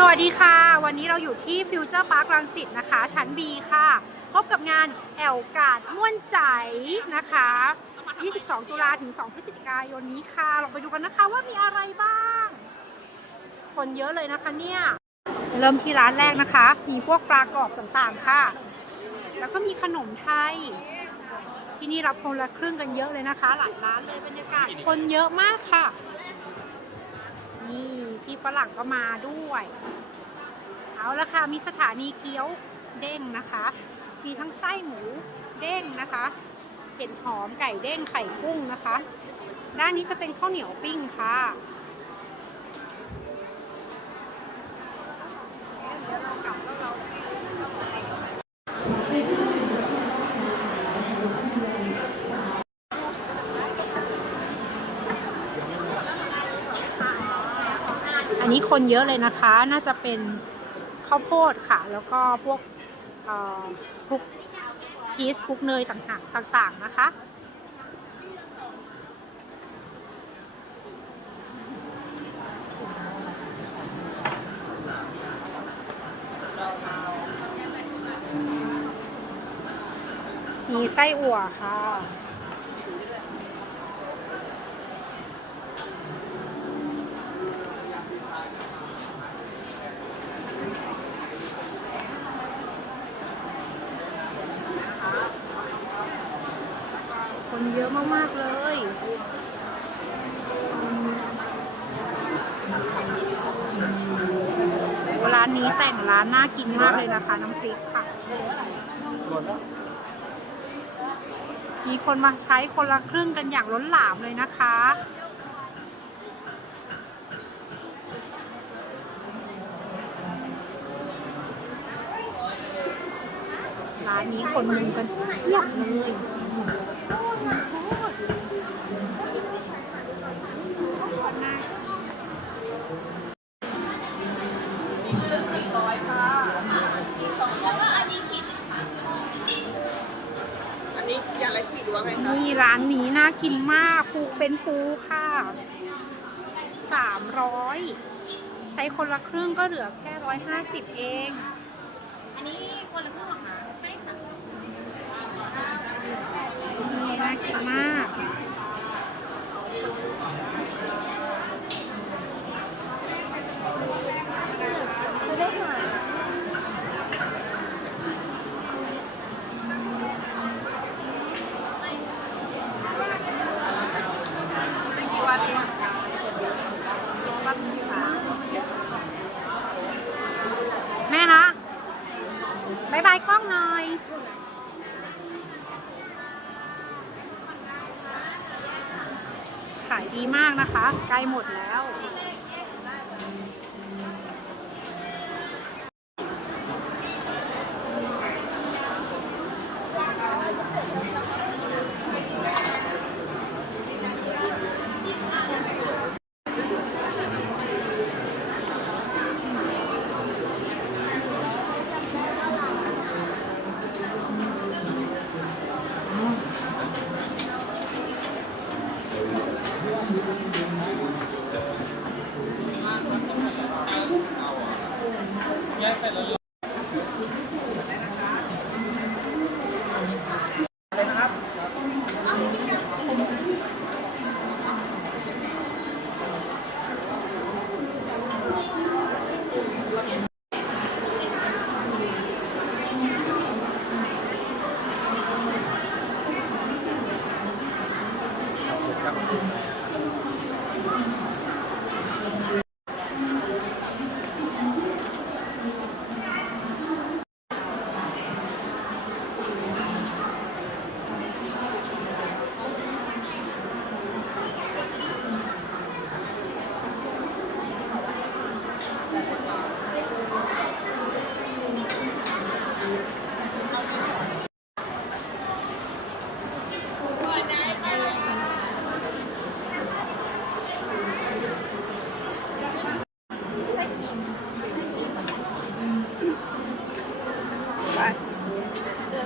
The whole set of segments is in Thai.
สวัสดีค่ะ วันนี้เราอยู่ที่ฟิวเจอร์พาร์คลังสิตนะคะ ชั้น B ค่ะ พบกับงานแอลกาดม่วนใจนะคะ 22 ตุลาถึง 2 พฤศจิกายนนี้ค่ะ ลองไปดูกันนะคะว่ามีอะไรบ้าง คนเยอะเลยนะคะเนี่ย เริ่มที่ร้านแรกนะคะ มีพวกปลากรอบต่างๆค่ะ แล้วก็มีขนมไทย ที่นี่รับคนละครึ่งกันเยอะเลยนะคะ หลายร้านเลยบรรยากาศคนเยอะมากค่ะ นี่พี่ฝรั่งก็มาด้วย เอาละค่ะ มีสถานีเกี๊ยวเด้งนะคะ มีทั้งไส้หมูเด้งนะคะเห็ดหอมไก่เด้งไข่กุ้งนะคะ ด้านนี้จะเป็นข้าวเหนียวปิ้งค่ะ อันนี้คนเยอะเลยนะคะ น่าจะเป็นข้าวโพดค่ะ แล้วก็พวกคลุกชีสคลุกเนยต่างๆต่าง ๆ นะคะ มีไส้อั่วค่ะ คนเยอะมากๆเลยร้านนี้แต่งร้านน่ากินมากเลยนะคะน้ำพริกค่ะ มีคนมาใช้คนละครึ่งกันอย่างล้นหลามเลยนะคะร้านนี้คนมุงกันเพียบเลย นนี้อย่างไรขีดหรือว่าไงคะนี่ร้านนี้น่ากินมากปูเป็นปูค่ะสามร้อยใช้คนละครึ่งก็เหลือแค่ร้อยห้าสิบเอง อันนี้คนละครึ่งเหรอคะใช่ค่ะ นี่น่ากิน มากแม่คะบายบายกล้องหน่อย ขายดีมากนะคะ ใกล้หมดแล้ว 再等一。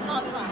เดินนอน